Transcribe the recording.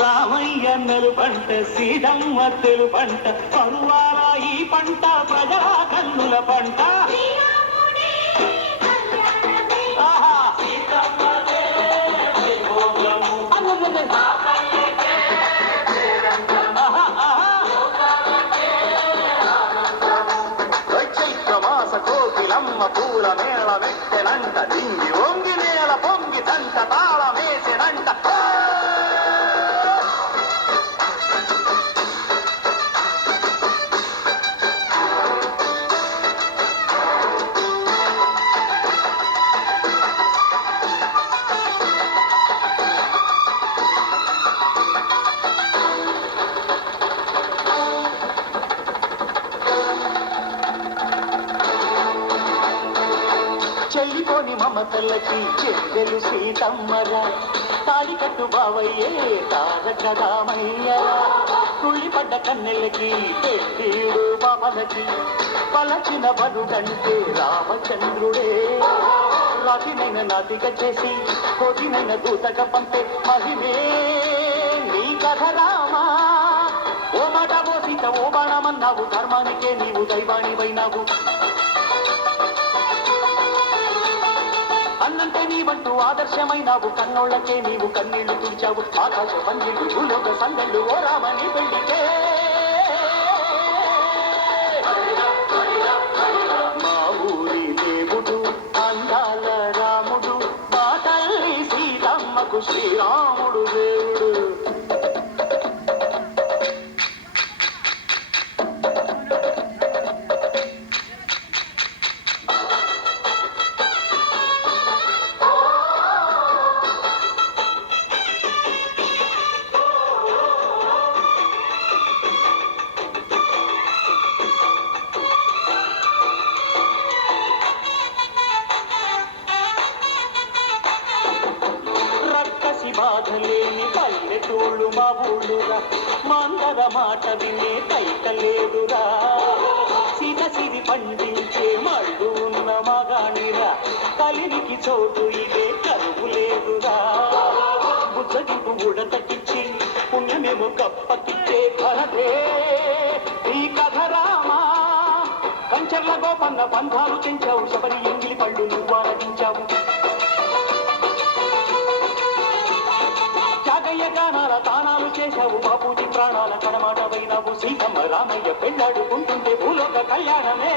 రామయ్య పంట సీతమ్మ పంట పరువాల ఈ పంట ప్రజల కన్నుల పంట. కోకిలమ్మ పూల మేళ మెట్టెనంట దింగి వంగి నేల పొంగి తంట తాళమేసెనంట. చెల్లిపోని మమతలకి చెల్లెలు సీతమ్మరా, తాడికట్టు బావయ్యే తారక రామయ్యరా. తుళ్ళిపడ్డ కన్నెలకి పెళ్ళీడు బామలకి పలచిన బరుడంటే రామచంద్రుడే. రాతినైన నాతిక చేసి కోటినైన దూతగా పంపే మహిమే నీ కథ రామా. ఓ మాట ఓ సీత ఓ బాణమన్నావు, ధర్మానికే నీవు దైవానివైనావు. అన్నంటే నీవంటూ ఆదర్శమైనావు, కన్నోళ్ళకే నీవు కన్నీళ్లు తుడిచావు. ఆకాశ పందిళ్ళు భూలోక సందళ్ళు ఓ రామని పెళ్లికే. మా ఊరి దేవుడు అందాల రాముడు, మా తల్లి సీతమ్మకు శ్రీరాముడు దేవుడు. బాధలేని పల్లెటూళ్ళు మా ఊళ్ళురా, మందర మాట వినే కైకలేదురా. సీత సిరి పండించే మళ్ళు ఉన్న మగాణిరా, కలిరికి చోటు ఇదే కరువు లేదురా. బుజ్జగింపు ఉడతకిచ్చి పుణ్యమేమో గప్పకిచ్చే కథే ఈ కథ రామా. కంచర్ల గోపన్న బంధాలు చెంచావు, శబరి ఎంగిలి పళ్ళు నువ్వు ఆరగించావు. గానాల తానాలు చేశావు, బాపూజీ ప్రాణాల కనమాట వైనావు. సీతమ్మ రామయ్య పెళ్ళాడుకుంటుంటే భూలోక కళ్యాణమే.